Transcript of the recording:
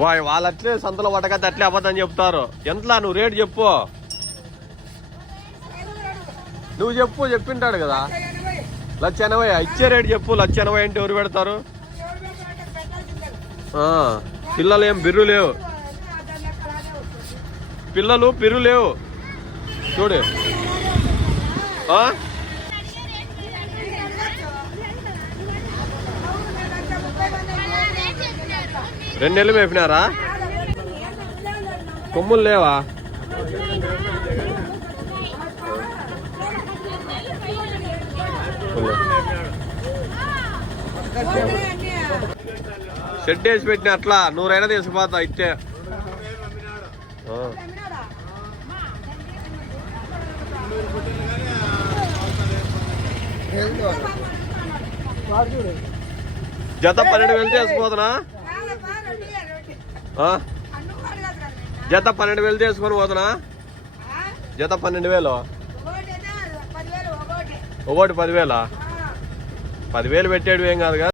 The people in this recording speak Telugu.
బాయ్ వాళ్ళు అట్లే సంతలో పట్టకతే అట్లే అబద్ధం చెప్తారు. ఎంతలా నువ్వు రేటు చెప్పు, నువ్వు చెప్పు, చెప్పింటాడు కదా. 1,80,000 ఇచ్చే రేటు చెప్పు. 1,80,000 అంటే ఎవరు పెడతారు? పిల్లలు ఏం బిర్రు లేవు, పిల్లలు బిర్రు లేవు చూడు. 2 నెలలు మేపినారా? కొమ్ములు లేవా? షెడ్ వేసి పెట్టిన అట్లా 100 అయినా తీసుకుపోతా ఇట్టే. జత 12,000 తీసుకుపోతున్నా. జత 12,000 తీసుకొని పోతున్నా. జత 12,000, ఒకటి 10,000. 10,000 పెట్టాడు ఏం కాదు కదా.